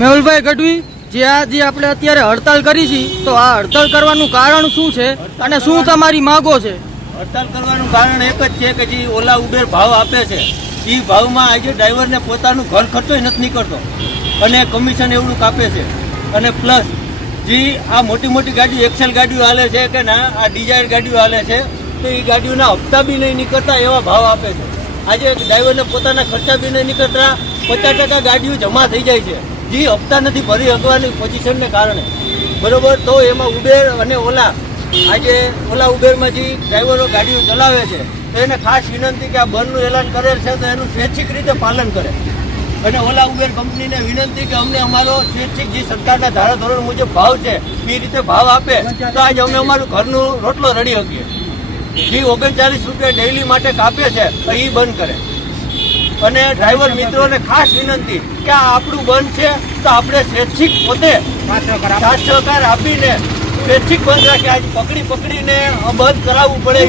મેહુલભાઈ ગઢવી, જે આપણે અત્યારે હડતાલ કરી છે, તો આ હડતાલ કરવાનું કારણ શું છે અને શું તમારી માંગો છે? હડતાલ કરવાનું કારણ એક જ છે કે જે ઓલા ઉબેર ભાવ આપે છે એ ભાવમાં આજે ડ્રાઈવરને પોતાનું ઘર ખર્ચો નથી નીકળતો અને કમિશન એવડું કાપે છે. અને પ્લસ જે આ મોટી મોટી ગાડીઓ એક્સેલ ગાડીઓ હાલે છે કે ના આ ડિઝાયર ગાડીઓ હાલે છે તો એ ગાડીઓના હપ્તા બી નહીં નીકળતા એવા ભાવ આપે છે. આજે ડ્રાઈવરને પોતાના ખર્ચા બી નહીં નીકળતા, 50% ગાડીઓ જમા થઈ જાય છે જે હપ્તા નથી ભરી શકવાની પોઝિશનને કારણે. બરોબર, તો એમાં ઉબેર અને ઓલા આજે ઓલા ઉબેરમાં જે ડ્રાઈવરો ગાડીઓ ચલાવે છે તો એને ખાસ વિનંતી કે આ બંધનું એલાન કરેલ છે તો એનું સ્વૈચ્છિક રીતે પાલન કરે. અને ઓલા ઉબેર કંપનીને વિનંતી કે અમને અમારો સ્વૈચ્છિક જે સરકારના ધારાધોરણ મુજબ ભાવ છે એ રીતે ભાવ આપે તો આજે અમે અમારું ઘરનું રોટલો રડી શકીએ. જે 39 રૂપિયા ડેઇલી માટે કાપે છે તો એ બંધ કરે. અને ડ્રાઈવર મિત્રોને ખાસ વિનંતી કે આ આપણું બંધ છે તો આપણે સ્વૈચ્છિક પોતે સાથ સહકાર આપીને સ્વૈચ્છિક બંધ રાખે. આજે પકડીને બંધ કરાવવું પડે.